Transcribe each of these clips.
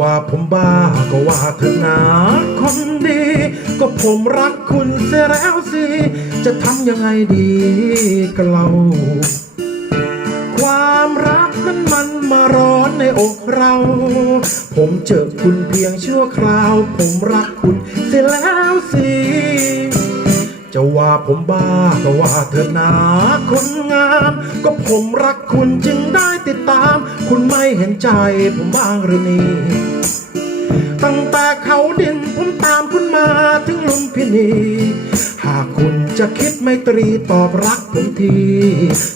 ว่าผมบ้าก็ว่าเถอะนะคนดี ก็ผมรักคุณเสียแล้วสิ จะทำยังไงดีกับเรา ความรักนั้นมันมาร้อนในอกเรา ผมเจอคุณเพียงชั่วคราว ผมรักคุณเสียแล้วสิ จะว่าผมบ้าก็ว่าเถอะนะคนงาม ก็ผมรักคุณจึงได้ติดตาม คุณไม่เห็นใจผมบ้างหรือนี่ตั้งแต่เขาดินผมตามคุณมาถึงลุมพินี หากคุณจะคิดไม่ตรีตอบรักผมที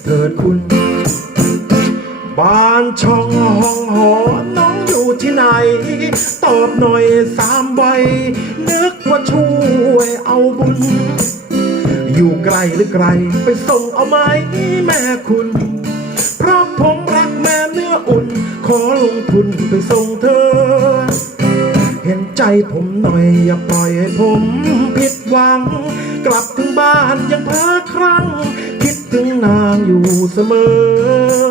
เถิดคุณ บ้านช่องห้องหอน้องอยู่ที่ไหน ตอบหน่อยสามใบนึกว่าช่วยเอาบุญ อยู่ไกลหรือไกล ไปส่งเอาไหมแม่คุณ เพราะผมรักแม่เนื้ออุ่น ขอลงทุนไปส่งเธอ เห็นใจผมหน่อยอย่าปล่อยให้ผมผิดหวัง กลับถึงบ้านยังเพ้อครั้ง คิดถึงนางอยู่เสมอ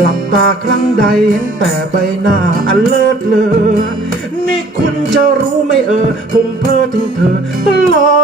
หลับตาครั้งใดเห็นแต่ใบหน้าอันเลิศเลอนี่คุณจะรู้ไหมเออ ผมเพ้อถึงเธอตลอด